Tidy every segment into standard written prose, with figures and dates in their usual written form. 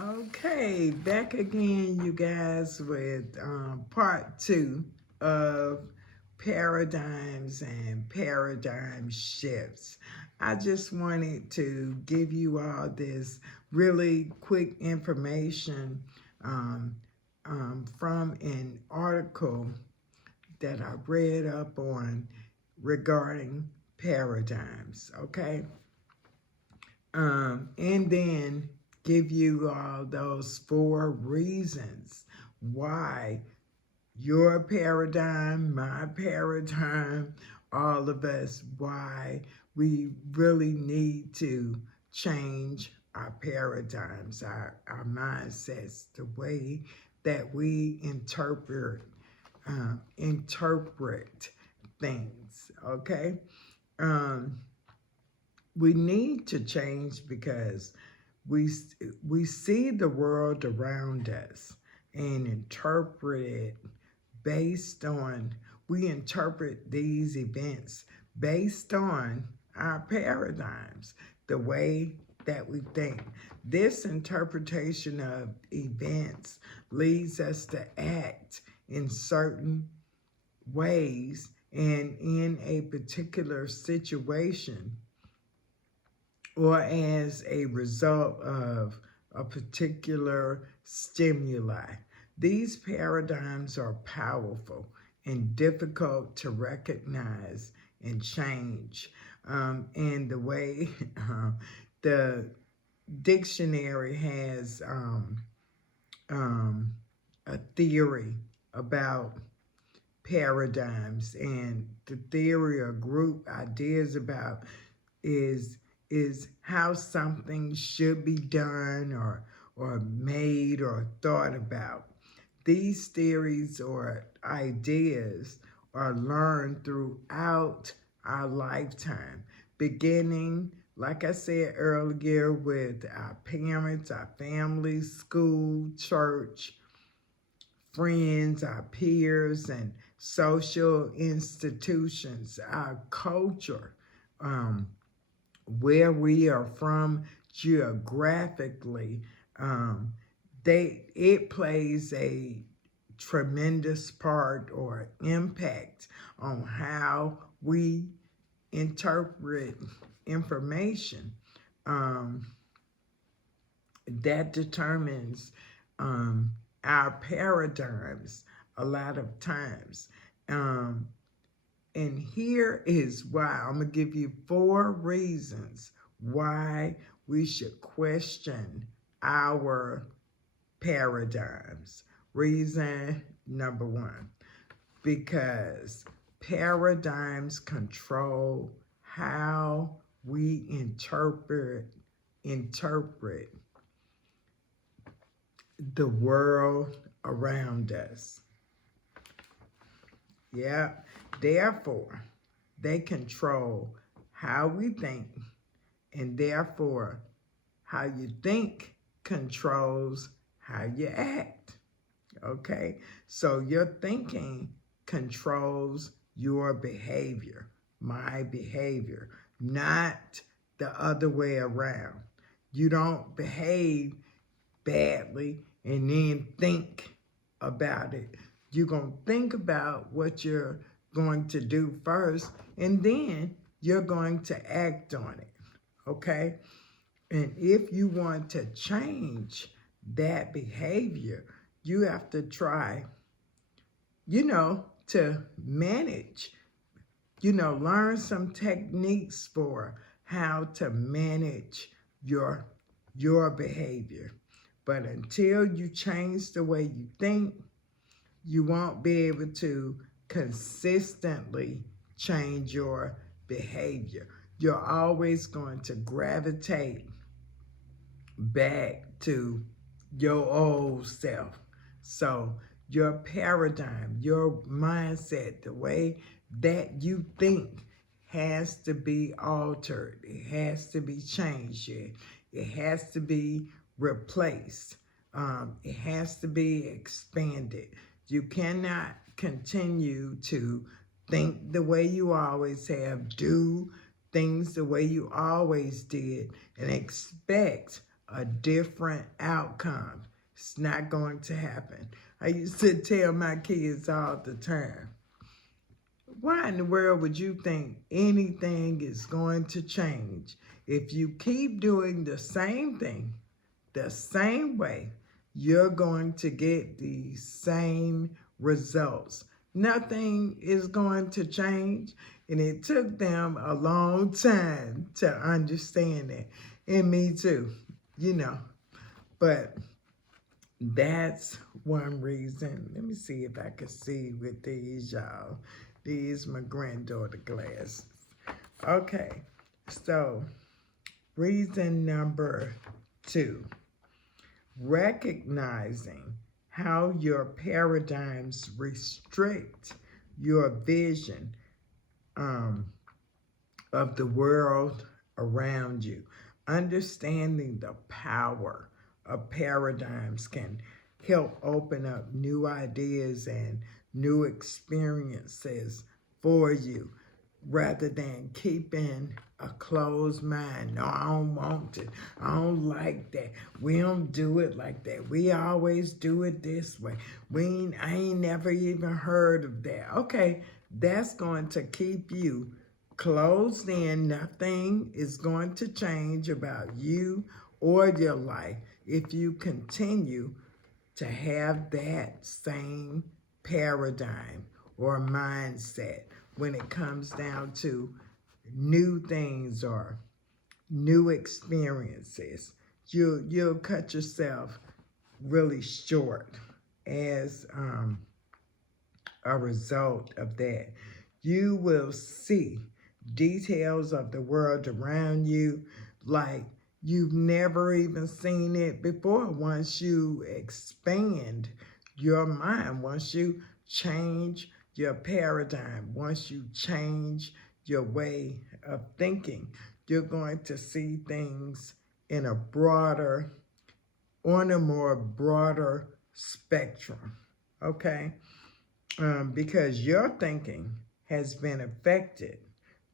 Okay, back again, you guys, with part two of paradigms and paradigm shifts. I just wanted to give you all this really quick information um, from an article that I read up on regarding paradigms. Okay, and then give you all those four reasons why your paradigm, my paradigm, all of us, why we really need to change our paradigms, our mindsets, the way that we interpret things. Okay, um, we need to change because we we see the world around us and interpret it based on we interpret these events based on our paradigms, the way that we think. This interpretation of events leads us to act in certain ways and in a particular situation or as a result of a particular stimuli. These paradigms are powerful and difficult to recognize and change. And the way the dictionary has um, a theory about paradigms, and the theory or group ideas about is is how something should be done or made or thought about. These theories or ideas are learned throughout our lifetime, beginning, like I said earlier, with our parents, our families, school, church, friends, our peers, and social institutions, our culture, um, where we are from geographically. Um, it plays a tremendous part or impact on how we interpret information. Um, that determines um, our paradigms a lot of times. Um, and here is why I'm going to give you four reasons why we should question our paradigms. Reason number one, because paradigms control how we interpret the world around us. Yeah. Therefore, they control how we think, and therefore, how you think controls how you act. Okay? So your thinking controls your behavior, my behavior, not the other way around. You don't behave badly and then think about it. You're going to think about what you're going to do first, and then you're going to act on it. Okay? And if you want to change that behavior, you have to try, to manage, learn some techniques for how to manage your behavior. But until you change the way you think, you won't be able to consistently change your behavior. You're always going to gravitate back to your old self. So your paradigm, your mindset, the way that you think has to be altered. It has to be changed. It has to be replaced. It has to be expanded. You cannot continue to think the way you always have, do things the way you always did, and expect a different outcome. It's not going to happen. I used to tell my kids all the time, why in the world would you think anything is going to change if you keep doing the same thing the same way? You're going to get the same results. Nothing is going to change, and it took them a long time to understand that, and me too, you know. But that's one reason. Let me see if I can see with these, y'all. These my granddaughter glasses. Okay, so reason number 2, recognizing how your paradigms restrict your vision of the world around you. Understanding the power of paradigms can help open up new ideas and new experiences for you, rather than keeping a closed mind. No, I don't want it. I don't like that. We don't do it like that. We always do it this way. I ain't never even heard of that. Okay, that's going to keep you closed in. Nothing is going to change about you or your life if you continue to have that same paradigm or mindset when it comes down to new things or new experiences. You'll cut yourself really short as a result of that. You will see details of the world around you like you've never even seen it before. Once you expand your mind, once you change your paradigm, once you change your way of thinking, you're going to see things in a more broader spectrum, okay? Because your thinking has been affected,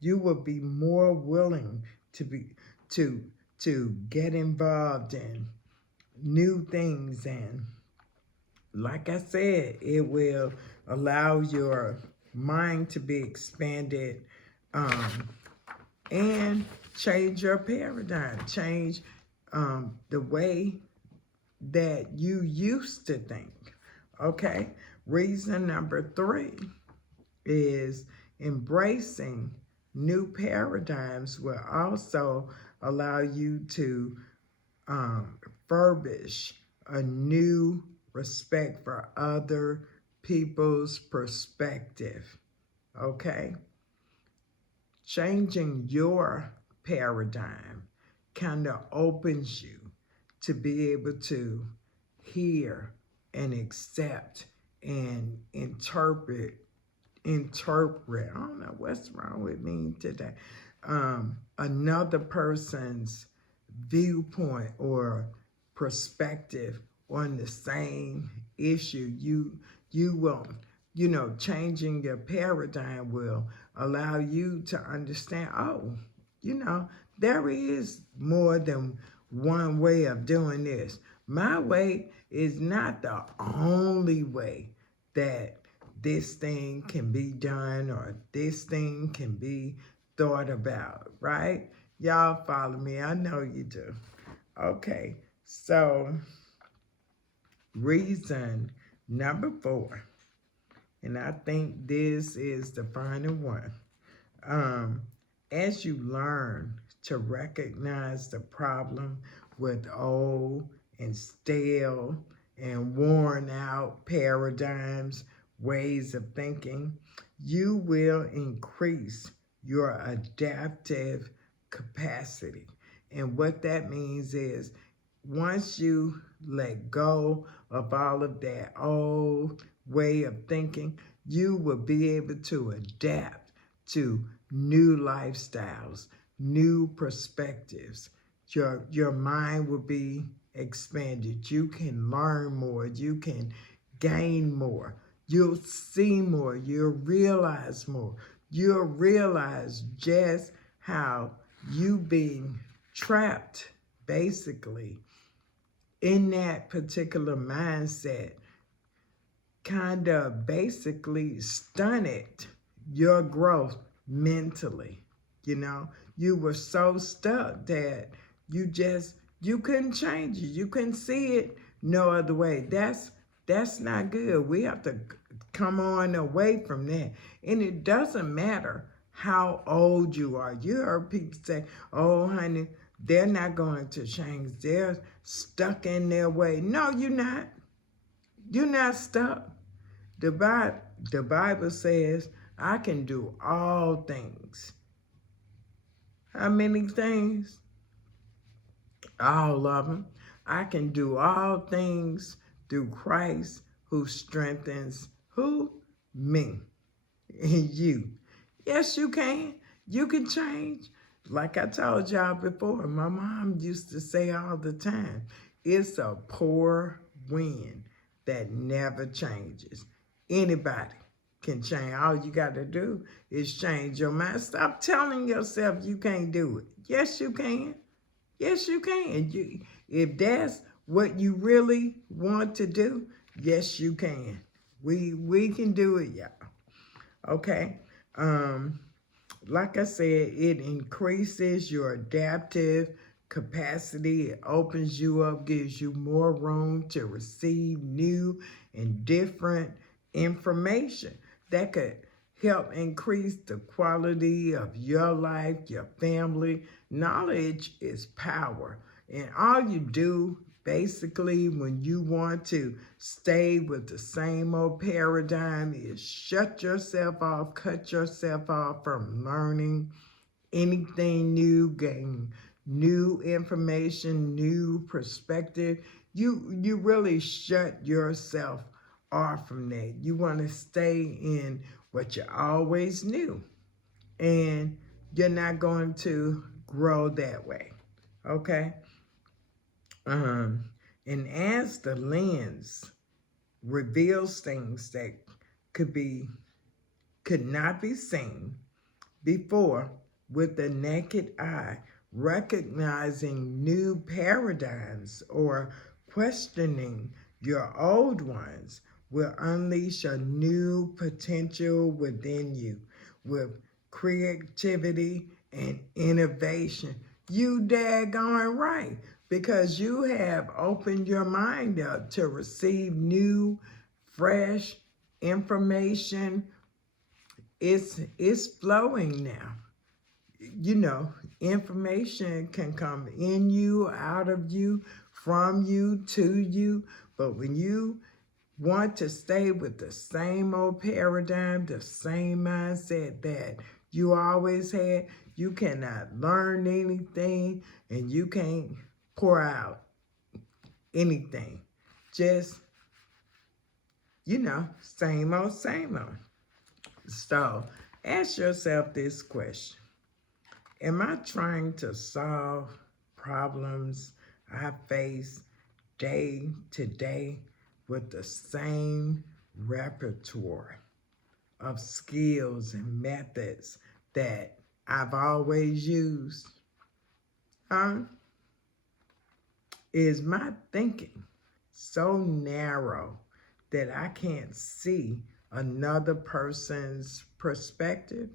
you will be more willing to get involved in new things, and like I said, it will allow your mind to be expanded and change your paradigm, change the way that you used to think, okay? Reason number 3 is embracing new paradigms will also allow you to furbish a new respect for other people's perspective, okay? Changing your paradigm kind of opens you to be able to hear and accept and interpret, I don't know what's wrong with me today, another person's viewpoint or perspective on the same issue. You will, changing your paradigm will allow you to understand, there is more than one way of doing this. My way is not the only way that this thing can be done or this thing can be thought about, right? Y'all follow me. I know you do. Okay, so reason number 4, and I think this is the final one. As you learn to recognize the problem with old and stale and worn out paradigms, ways of thinking, you will increase your adaptive capacity. And what that means is once you let go of all of that old way of thinking, you will be able to adapt to new lifestyles, new perspectives. Your mind will be expanded. You can learn more. You can gain more. You'll see more. You'll realize more. You'll realize just how you being trapped basically in that particular mindset kind of basically stunted your growth mentally. You know, you were so stuck that you couldn't change it. You couldn't see it no other way. That's not good. We have to come on away from that. And it doesn't matter how old you are. You heard people say, "Oh, honey, they're not going to change. They're stuck in their way." No, you're not. You're not stuck. The Bible says, "I can do all things." How many things? All of them. I can do all things through Christ who strengthens who? Me and you. Yes, you can. You can change. Like I told y'all before, my mom used to say all the time, it's a poor wind that never changes. Anybody can change. All you got to do is change your mind. Stop telling yourself you can't do it. Yes, you can. Yes, you can. If that's what you really want to do, yes, you can. We can do it, y'all. Okay. Like I said, it increases your adaptive capacity. It opens you up, gives you more room to receive new and different information that could help increase the quality of your life, your family. Knowledge is power. And all you do basically when you want to stay with the same old paradigm is shut yourself off, cut yourself off from learning anything new, gain new information, new perspective. You really shut yourself off from that. You want to stay in what you always knew, and you're not going to grow that way. Okay? And as the lens reveals things that could not be seen before with the naked eye, recognizing new paradigms or questioning your old ones will unleash a new potential within you with creativity and innovation. You daggone right, because you have opened your mind up to receive new, fresh information. It's flowing now. You know, information can come in you, out of you, from you, to you. But when you want to stay with the same old paradigm, the same mindset that you always had, you cannot learn anything and you can't pour out anything. Just, same old, same old. So ask yourself this question. Am I trying to solve problems I face day to day with the same repertoire of skills and methods that I've always used? Is my thinking so narrow that I can't see another person's perspective?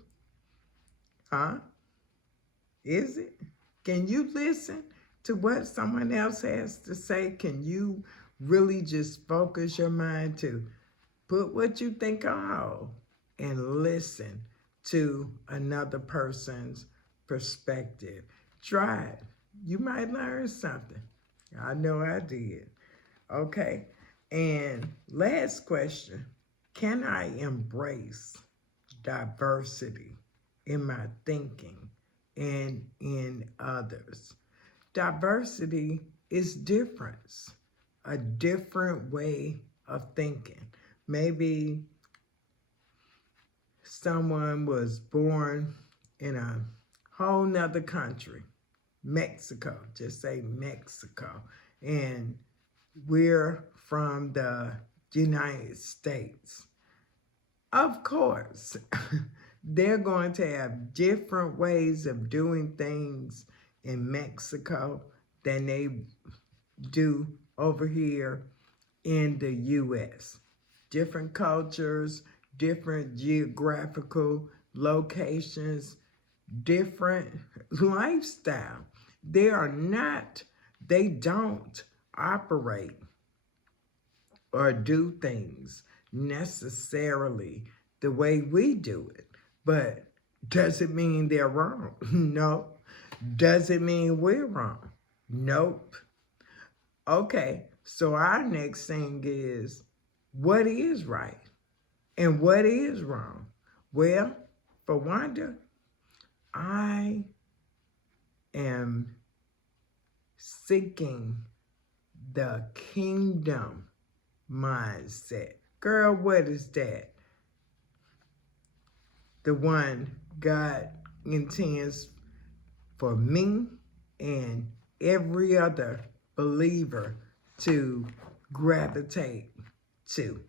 Is it? Can you listen to what someone else has to say? Can you really just focus your mind to put what you think on hold and listen to another person's perspective? Try it. You might learn something. I know I did. Okay. And last question, can I embrace diversity in my thinking and in others? Diversity is difference, a different way of thinking. Maybe someone was born in a whole nother country, Mexico, just say Mexico, and we're from the United States. Of course, they're going to have different ways of doing things in Mexico than they do over here in the U.S. Different cultures, different geographical locations, different lifestyle. They don't operate or do things necessarily the way we do it. But does it mean they're wrong? No. Does it mean we're wrong? Nope. Okay, so our next thing is, what is right and what is wrong? Well, for Wanda, I am seeking the kingdom mindset. Girl, what is that? The one God intends for me and every other believer to gravitate to.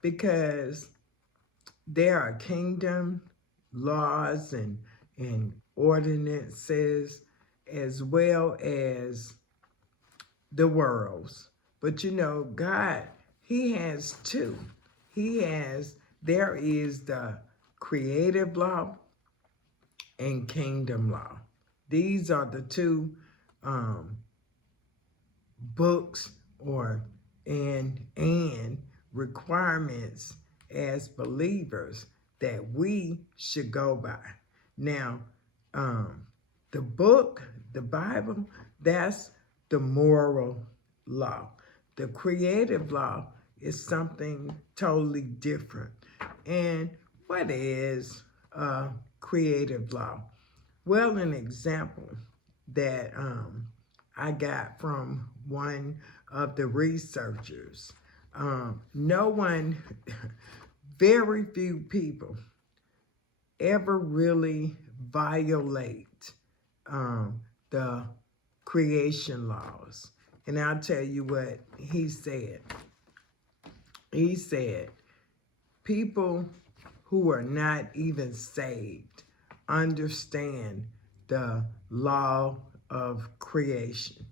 Because there are kingdom laws and ordinances as well as the world's. But you know, God, he has two. There is the creative law and kingdom law. These are the two books and requirements as believers that we should go by. Now, the book, the Bible, that's the moral law. The creative law is something totally different. And what is creative law? Well, an example that I got from one of the researchers. Very few people ever really violate the creation laws. And I'll tell you what he said. He said, people who are not even saved understand the law of creation.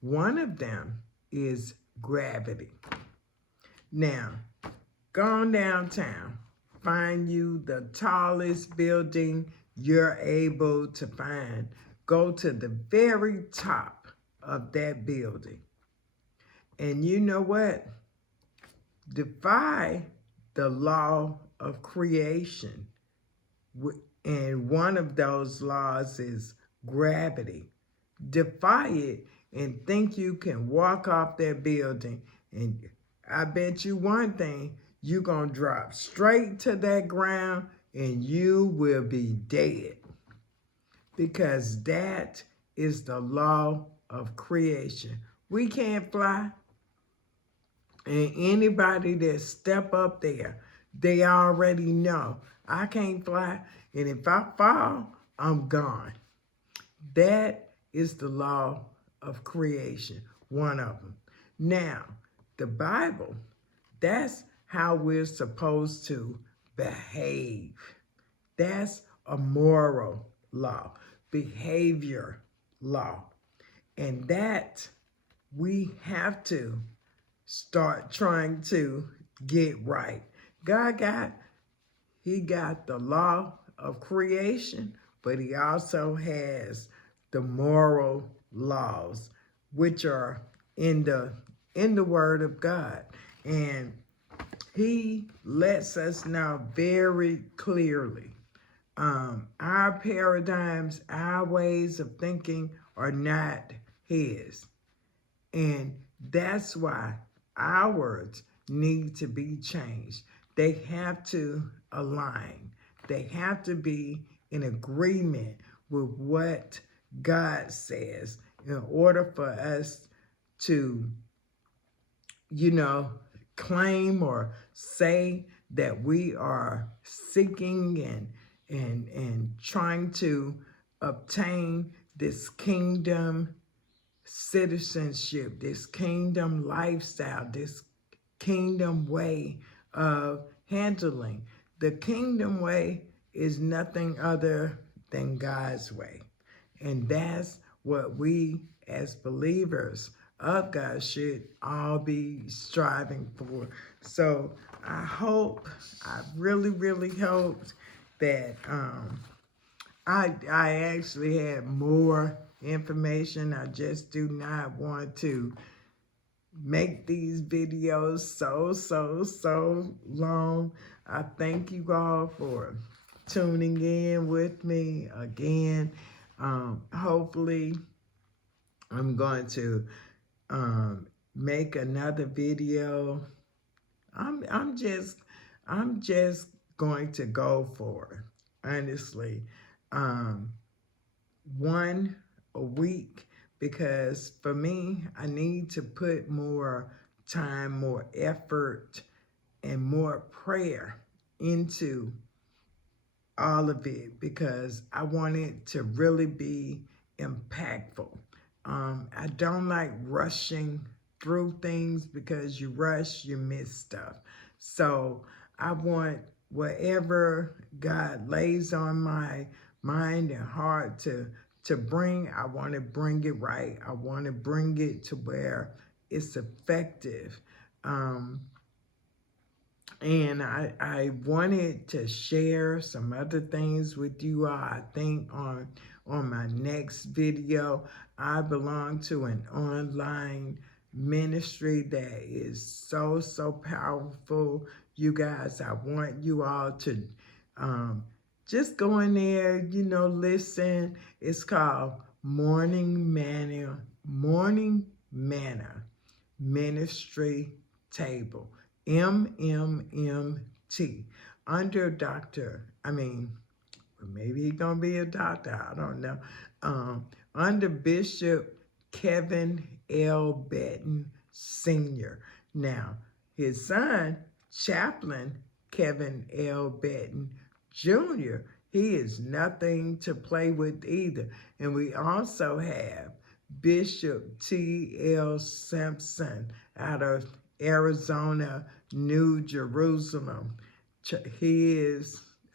One of them is gravity. Now, go on downtown, find you the tallest building you're able to find. Go to the very top of that building. And you know what? Defy the law of creation. And one of those laws is gravity. Defy it and think you can walk off that building. And I bet you one thing, you're going to drop straight to that ground and you will be dead. Because that is the law of creation. We can't fly. And anybody that step up there, they already know, I can't fly. And if I fall, I'm gone. That is the law of creation, one of them. Now, the Bible, that's how we're supposed to behave. That's a moral law, behavior law. And that we have to start trying to get right. He got the law of creation, but he also has the moral laws, which are in the Word of God. And he lets us know very clearly our paradigms, our ways of thinking are not his. And that's why our words need to be changed. They have to align. They have to be in agreement with what God says in order for us to, claim or say that we are seeking and trying to obtain this kingdom citizenship, this kingdom lifestyle, this kingdom way of handling. The kingdom way is nothing other than God's way. And that's what we as believers of God should all be striving for. So I really, really hoped that I actually had more information. I just do not want to make these videos so long. I thank you all for tuning in with me again. Hopefully I'm going to make another video. I'm just going to go for it, honestly. One a week, because for me, I need to put more time, more effort, and more prayer into all of it, because I want it to really be impactful. I don't like rushing through things, because you rush, you miss stuff. So I want whatever God lays on my mind and heart to bring, I want to bring it right. I want to bring it to where it's effective. And I wanted to share some other things with you all. I think on my next video, I belong to an online ministry that is so powerful. You guys, I want you all to just go in there, listen. It's called Morning Manna Ministry Table. MMMT, under maybe he's gonna be a doctor, I don't know, under Bishop Kevin L. Benton Sr. Now, his son, Chaplain Kevin L. Benton Jr., he is nothing to play with either. And we also have Bishop T.L. Simpson out of Arizona, New Jerusalem.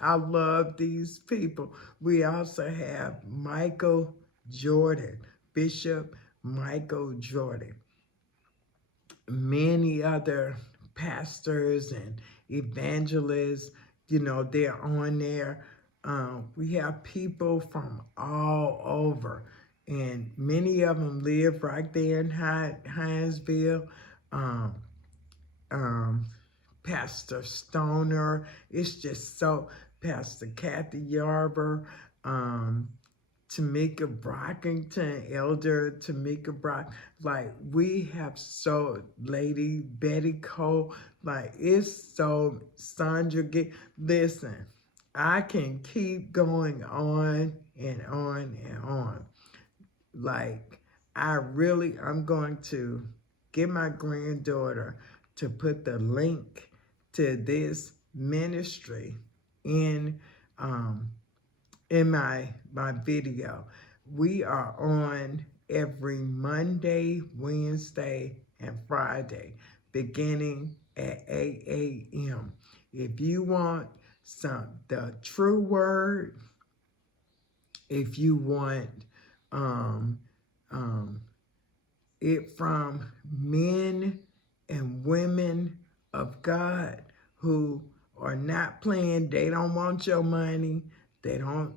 I love these people. We also have Michael Jordan, Bishop Michael Jordan. Many other pastors and evangelists, they're on there. We have people from all over, and many of them live right there in Hinesville. Pastor Stoner, it's just so, Pastor Kathy Yarber, Tamika Brockington, Elder Tamika Brock, like we have Lady Betty Cole, like it's so, Sandra, listen, I can keep going on and on and on. Like, I'm going to get my granddaughter to put the link to this ministry in my video. We are on every Monday, Wednesday, and Friday, beginning at 8 a.m. If you want the true word, if you want it from men and women of God who are not playing, they don't want your money, they don't,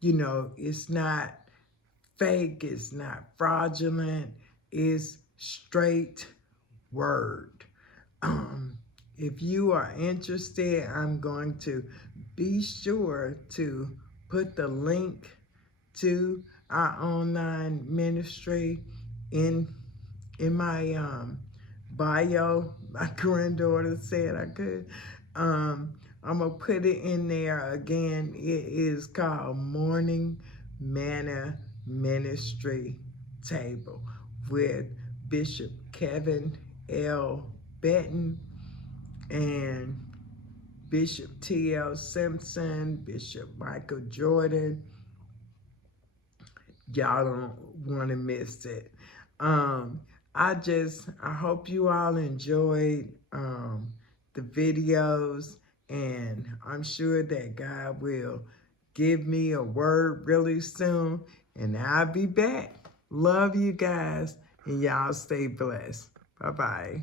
it's not fake, it's not fraudulent, it's straight word. If you are interested, I'm going to be sure to put the link to our online ministry in my bio. My granddaughter said I could. I'm gonna put it in there again. It is called Morning Manna Ministry Table with Bishop Kevin L. Benton and Bishop T.L. Simpson, Bishop Michael Jordan. Y'all don't want to miss it. I hope you all enjoyed the videos, and I'm sure that God will give me a word really soon, and I'll be back Love you guys, and y'all stay blessed. Bye-bye.